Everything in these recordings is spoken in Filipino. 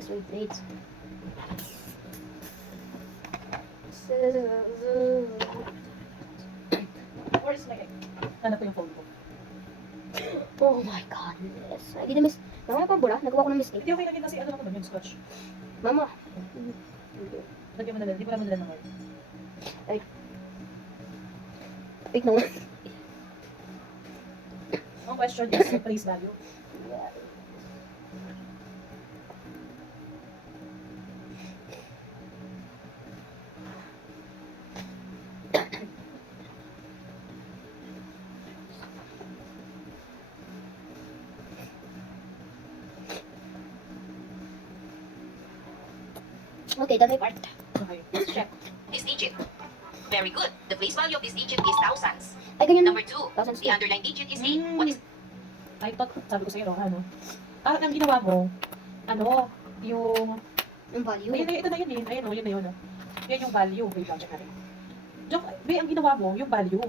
This way, wait. Where is my egg? Hanap ko yung phone ko. Oh my goodness. I did a miss. Mama, pa bula. Nagawa ko ng mistake. Hindi okay lagi kasi ano ako ba yung scotch. Mama. Lagyan mo na lang. Hindi ko lang madala ng oil. Wait naman. Ang question is place value. Okay, that's my part. Okay, let's check. This digit. Very good. The place value of this digit is thousands. Ay, ganyan na. Number 2. Thousands The too. underlying digit is 8. What is I thought, sabi ko sa'yo, ano? Ang ginawa mo, ano, yung, Yung value. ayun, ito na yun eh. Ayun, yun na yun. Yan yung value. Wait lang, check natin. Joke, ang ginawa mo, yung value.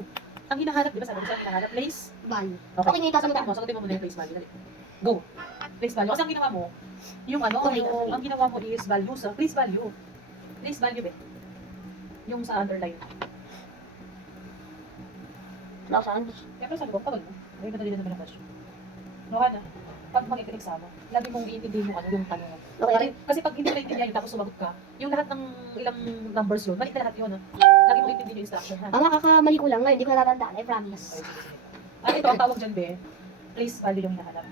Ang hinahanap, di ba sabi ko sa'yo, ang hinahanap, place? Value. Okay, Okay, ngayon tatanong sagutin mo muna yung place value. Dali. Go. Place value. Kasi ang ginawa mo, yung ano, Okay, yung, okay. ang ginawa mo is value sa place value. Place value, eh. Yung sa underline. Nasaan? Kaya pero sabi ko, pagod mo. Ay, madali na naman ang question. No, na. Pag mag-exam, lagi mong iintindihin yung ano, yung tanong. Okay. Kasi pag hindi mo naintindihan yun, tapos sumagot ka, yung lahat ng ilang numbers yun, mali na lahat yun, ha? Lagi mong iintindihin yung instruction, ha? Mama, kakamali ko lang ngayon. Hindi ko natatandaan. I promise. Okay, sige, sige. Ito, ang tawag dyan, be, place value yung hinahanap.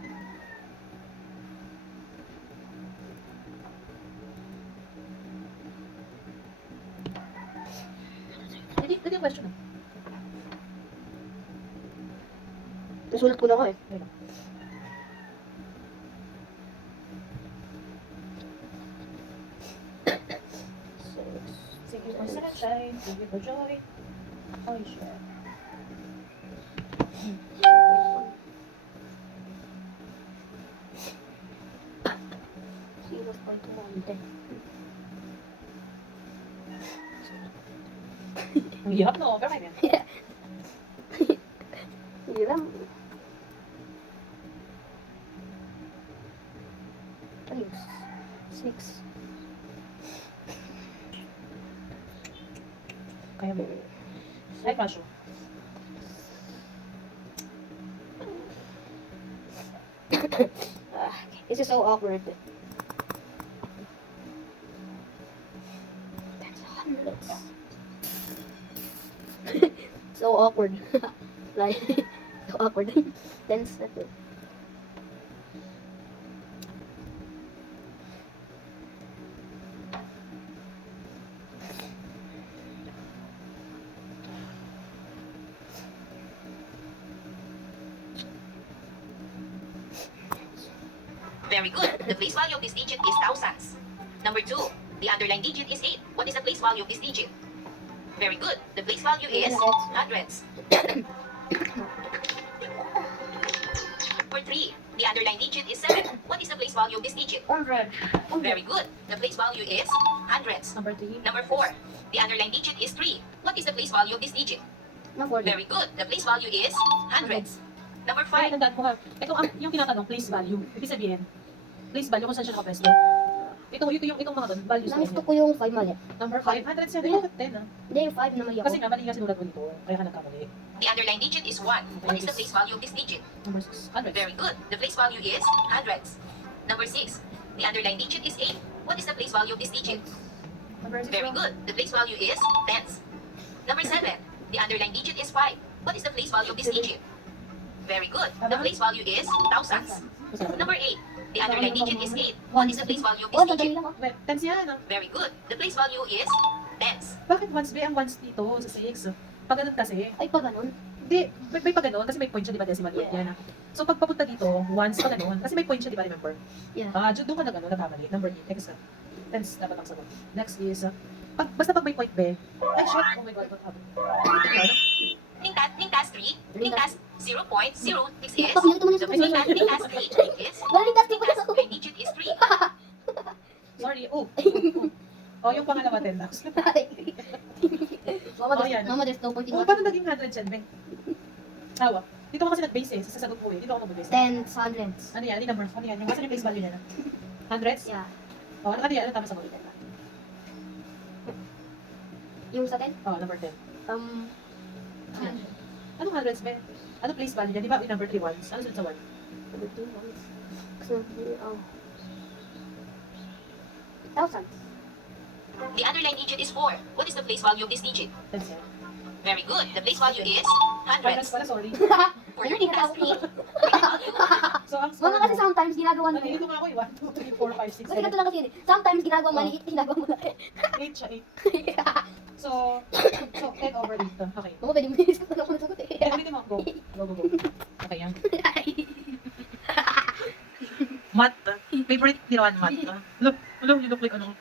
Hindi yung question, ha? Nasulat ko na nga eh. Ayun. Thank you for sunshine, thank you for joy. Oh, shit. 0.1. Ang hirap, no? Pero kaya yan. Hindi lang. Ayun. 6. Kaya mo. Ay, pasyo. This is so awkward. That's hundreds. So awkward. Like, so awkward. Tense. That's it. very good. The place value of this digit is thousands. Number 2. The underlying digit is 8. What is the place value of this digit? Very good. The place value is hundreds. Number 3. The underlying digit is 7. What is the place value of this digit? 100. Very good. The place value is hundreds. Number 3. Number 4. The underlying digit is 3. What is the place value of this digit? Very good. The place value is hundreds. Number Ay, 5. tandaan mo ha. Ito ang yung tinatanong, place value. Ibig sabihin, place value kung saan siya nakapwesto. Itong mga doon, values Namisto naman ko yung 5 mali. yan. Number 5, 100 siya. Bakit 10 ah? Hindi, yung 5 na mali ako. Kasi nga, mali nga sinulat mo dito. Kaya ka nagkamali. The underlying digit is 1. What is the place value of this digit? Number 6, 100. Very good. The place value is hundreds. Number 6. The underlying digit is 8. What is the place value of this digit? Number 6, Very good. The place value is tens. Number 7. The underlying digit is 5. What is the place value of this digit? Very good. The place value is thousands. Number 8. The underlying digit is 8. What is the place value of Oh, this dadali digit? lang ako. Well, 10 yan ah. Very good. The place value is tens. Bakit once ba ang once dito sa 6? Pag ganun kasi, Ay, pa ganun. hindi, may pag ganun, kasi may point siya, di ba, decimal point yan ah. So pag papunta dito, once pa ganun, kasi may point siya, di ba, remember? Yeah. Doon ka na ganun, nagkamali. Number 8, next na. Tens dapat ang sagot. Next is, basta pag may point B, ay shit, oh my god, what happened? Ano? Think task 3. Think task 0.06 is. Pag mo The think task 3 is. Wala rin testing ko Task na. underlying digit is 3. Sorry, oh, yung pangalawa, 10 lakhs. Mama, Oh, yan. mama, there's no point in Oh, paano naging 100 yan, Ben? Tawa. Dito ka kasi nag-base eh, sa sagot mo eh. Dito ako mag-base. Tens, hundreds. Ano yan? Ano yung number? Ano yan? Yung kasi yung place value niya na? Hundreds? Yeah. Oh, ano kanina? Ano tama sa mga? Yung sa 10, Oh, number 10. Yan. Anong hundreds, be? Ano place value niya? Di ba yung number 3 ones? Ano sunod sa 1? So, thousands. The underlying digit is 4. What is the place value of this digit? Tens yan. Very good. The place value is Hundreds hundreds. pala, sorry. For learning task A, So, ang score Mga kasi mo. sometimes ginagawa Ano, nila. dito nga ako eh. 1, 2, 3, 4, 5, 6, Kasi ganito lang kasi yun eh. Sometimes ginagawa Oh. maliit, ginagawa mo laki. 8 siya, 8. So, 10 over 8 to. Okay. Oo, pwede mo inisip na ako nasagot eh. Eh, ulitin mo. Go. Go, go, go. Okay yan. Math. Favorite ni Rowan, math. Look, you look like ano.